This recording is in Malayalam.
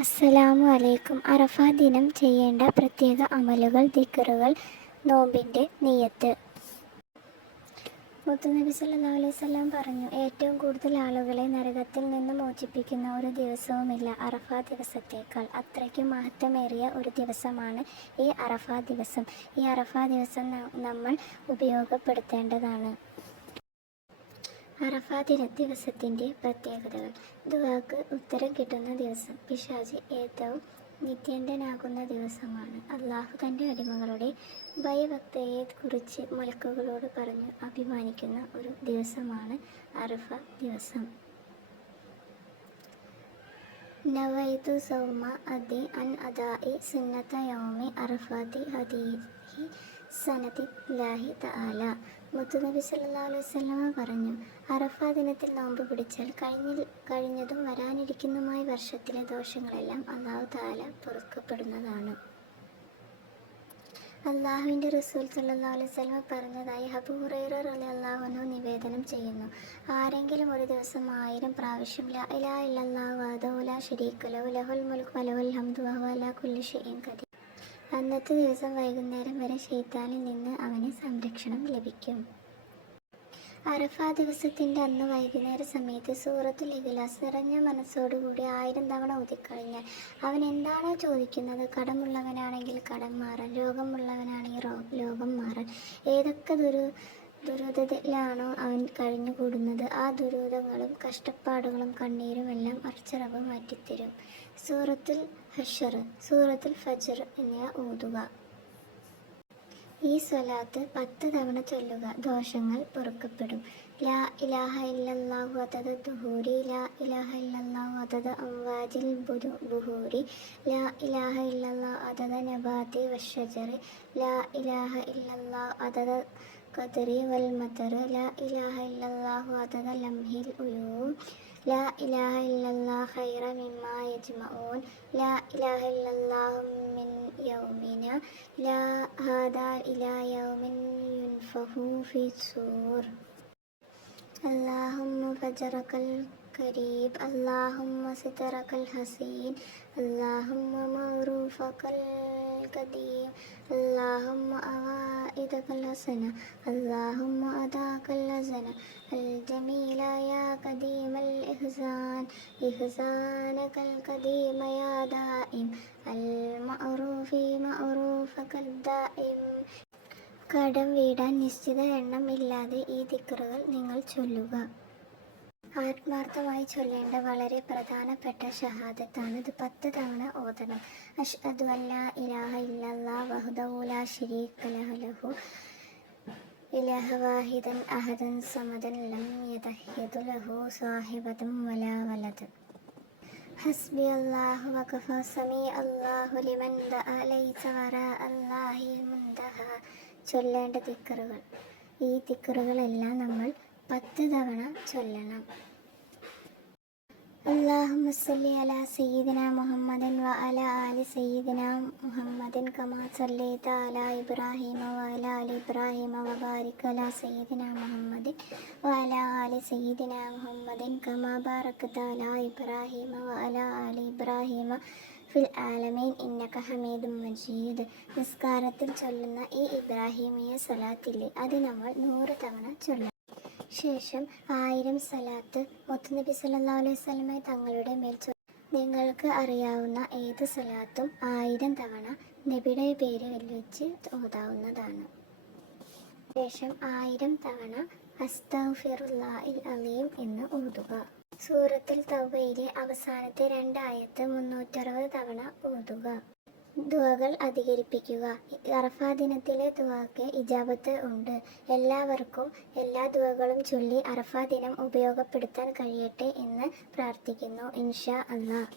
അസ്സലാമു അലൈക്കും. അറഫ ദിനം ചെയ്യേണ്ട പ്രത്യേക അമലുകൾ, ദിക്റുകൾ, നോമ്പിൻ്റെ നിയ്യത്ത്. മുത്തുനബി സല്ലല്ലാഹു അലൈഹി വസല്ലം പറഞ്ഞു, ഏറ്റവും കൂടുതൽ ആളുകളെ നരകത്തിൽ നിന്ന് മോചിപ്പിക്കുന്ന ഒരു ദിവസവുമില്ല അറഫ ദിവസത്തേക്കാൾ. അത്രയ്ക്ക് മഹത്വമേറിയ ഒരു ദിവസമാണ് ഈ അറഫ ദിവസം. ഈ അറഫ ദിവസം നമ്മൾ ഉപയോഗപ്പെടുത്തേണ്ടതാണ്. അറഫ ദിവസത്തിൻ്റെ പ്രത്യേകതകൾ. ദുആക്ക് ഉത്തരം കിട്ടുന്ന ദിവസം. പിശാച് ഏറ്റവും നിത്യന്തനാകുന്ന ദിവസമാണ്. അള്ളാഹു തൻ്റെ അടിമകളുടെ ഭയഭക്തിയെക്കുറിച്ച് മലക്കുകളോട് പറഞ്ഞു അഭിമാനിക്കുന്ന ഒരു ദിവസമാണ് അറഫ ദിവസം. നവൈതു സൗമ അദി അൻ അദാഇ സുന്നത യൗമി അറഫാതി ഹദീഹി സനദില്ലാഹി തആല. മുത്തുനബി സല്ലല്ലാഹു അലൈഹി വസല്ലം പറഞ്ഞു, അറഫ ദിനത്തിൽ നോമ്പ് പിടിച്ചാൽ കഴിഞ്ഞതും വരാനിരിക്കുന്നതുമായ വർഷത്തിലെ ദോഷങ്ങളെല്ലാം അല്ലാഹു തആല പൊറുക്കപ്പെടുന്നതാണ്. അള്ളാഹുവിൻ്റെ റസൂൽ സല്ലല്ലാഹു അലൈഹി വസല്ലം പറഞ്ഞതായി അബൂ ഹുറൈറ റളിയല്ലാഹു അൻഹു നിവേദനം ചെയ്യുന്നു, ആരെങ്കിലും ഒരു ദിവസം 1000 പ്രാവശ്യം ലാ ഇലാഹ ഇല്ലല്ലാഹു വഹ്ദഹു ലാ ശരീക ലഹു ലഹുൽ മുൽക്കു വലഹുൽ ഹംദു വഹുവ അലാ കുല്ലി ഷൈഇൻ ഖദീർ, അന്നത്തെ ദിവസം വൈകുന്നേരം വരെ ശൈത്താനിൽ നിന്ന് അവന് സംരക്ഷണം ലഭിക്കും. അറഫ ദിവസത്തിൻ്റെ അന്ന് വൈകുന്നേര സമയത്ത് സൂറത്തുൽ ഇഖ്ലാസ് നിറഞ്ഞ മനസ്സോടുകൂടി 1000 തവണ ഓതിക്കഴിഞ്ഞാൽ അവൻ എന്താണോ ചോദിക്കുന്നത്, കടമുള്ളവനാണെങ്കിൽ കടം മാറാൻ, രോഗമുള്ളവനാണെങ്കിൽ രോഗം മാറാൻ, ഏതൊക്കെ ദുരിതത്തിലാണോ അവൻ കഴിഞ്ഞുകൂടുന്നത് ആ ദുരിതങ്ങളും കഷ്ടപ്പാടുകളും കണ്ണീരും എല്ലാം അർച്ചറബ് മാറ്റിത്തരും. സൂറത്തുൽ ഹശ്ർ, സൂറത്തുൽ ഫജ്ർ എന്നിവ ഓതുക. ഈ സ്വലാത്ത് 10 തവണ ചൊല്ലുക. ദോഷങ്ങൾ പൊറുക്കപ്പെടും. ലാ ഇലാഹ ഇല്ലല്ലാഹു അദദ ദുഹൂരി, ലാ ഇലാഹ ഇല്ലല്ലാഹു അദദ അംവാജിൽ ബുഹൂരി, ലാ ഇലാഹ ഇല്ലല്ലാഹു അദദ നബാതി വശജറി, ലാ ഇലാഹ ഇല്ലല്ലാഹു അദദ ഖദരി വൽ മതർ, ലാ ഇലാഹ ഇല്ലല്ലാഹു അദദ ലംഹിൽ ഉയൂൻ, ലാ ഇലാഹ ഇല്ലല്ലാഹു ഖൈറ മിമ്മാ യജ്മഊൻ, ലാ ഇലാഹ ഇല്ലല്ലാഹു മിൻ യൗമിന ഹാദാ ഇലാ യൗമിൻ യുൻഫഖു ഫിസ്സൂർ, അല്ലാഹുമ്മ ഫജ്റകൽ കരീബ്, അല്ലാഹുമ്മ സിദ്റകൽ ഹസീൻ, അല്ലാഹുമ്മ മഅറൂഫകൽ ഖദീം, അല്ലാഹുമ്മ അവഇദകൽ ഹസന, അല്ലാഹുമ്മ അദാകൽ ഹസന, അൽ ജമീല യാ ഖദീമൽ ഇഹ്സാൻ, ഇഹ്സാനകൽ ഖദീമ യാ ദായിം, അൽ മഅറൂഫി മഅറൂഫകൽ ദായിം. കടം വീടാൻ നിശ്ചിത എണ്ണം ഇല്ലാതെ ഈ ദിക്റുകൾ നിങ്ങൾ ചൊല്ലുക. ആത്മാർത്ഥമായി ചൊല്ലേണ്ട വളരെ പ്രധാനപ്പെട്ട ഷഹാദത്താണ്. ഇത് 10 തവണ ഓതണം. അഷ്ഹദു അല്ലാ ഇലാഹ ഇല്ലല്ലാഹു വഹ്ദഹു ലാ ശരീക ലഹു ഇലാഹ വാഹിദൻ അഹദൻ സമദൻ ലം യതഖിദ് ലഹു സാഹിബതൻ വലാ വലദ്, ഹസ്ബി അല്ലാഹു വകഫാ സമീ അല്ലാഹു ലിമൻ ദഅ ലൈസ വറാ അല്ലാഹിൽ മുൻതഹ. ചൊല്ലേണ്ട ദിക്റുകൾ. ഈ ദിക്റുകളെല്ലാം നമ്മൾ 10 തവണ ചൊല്ലണം. അല്ലാഹുമ്മ സ്വല്ലി അലാ സയ്യിദിനാ മുഹമ്മദിൻ വ അലാ ആലി സയ്യിദിനാ മുഹമ്മദിൻ കമാ സല്ലൈത അലാ ഇബ്രാഹീമ വ അലാ ആലി ഇബ്രാഹീമ വ ബാരിക് അലാ സയ്യിദിനാ മുഹമ്മദിൻ വ അലാ ആലി സയ്യിദിനാ മുഹമ്മദിൻ കമാ ബാറക്ത അലാ ഇബ്രാഹീമ വ അലാ ആലി ഇബ്രാഹീമ ഫിൽ ആലമീൻ ഇന്നക ഹമീദും മജീദ്. നിസ്കാരത്തിൽ ചൊല്ലുന്ന ഈ ഇബ്രാഹിമിയ സ്വലാത്തില്ലേ, അത് നമ്മൾ 100 തവണ ചൊല്ലണം. ശേഷം 1000 സ്വലാത്ത് മുത്തുനബി സല്ലല്ലാഹു അലൈഹി വസല്ലം തങ്ങളുടെ മേൽ നിങ്ങൾക്ക് അറിയാവുന്ന ഏത് സ്വലാത്തും 1000 തവണ നബിയുടെ പേര് വെച്ച് ഓതാവുന്നതാണ്. ശേഷം 1000 തവണ അസ്തഗ്ഫിറുല്ലാഹിൽ അലീം എന്ന് ഓതുക. സൂറത്തുൽ തൗബയിലെ അവസാനത്തെ 2 ആയത്ത് 360 തവണ ഓതുക. ദുആകൾ അധികരിപ്പിക്കുക. അറഫ ദിനത്തിലെ ദുആക്ക് ഇജാബത്ത് ഉണ്ട്. എല്ലാവർക്കും എല്ലാ ദുആകളും ചൊല്ലി അറഫ ദിനം ഉപയോഗപ്പെടുത്താൻ കഴിയട്ടെ എന്ന് പ്രാർത്ഥിക്കുന്നു. ഇൻഷാ അല്ലാഹ്.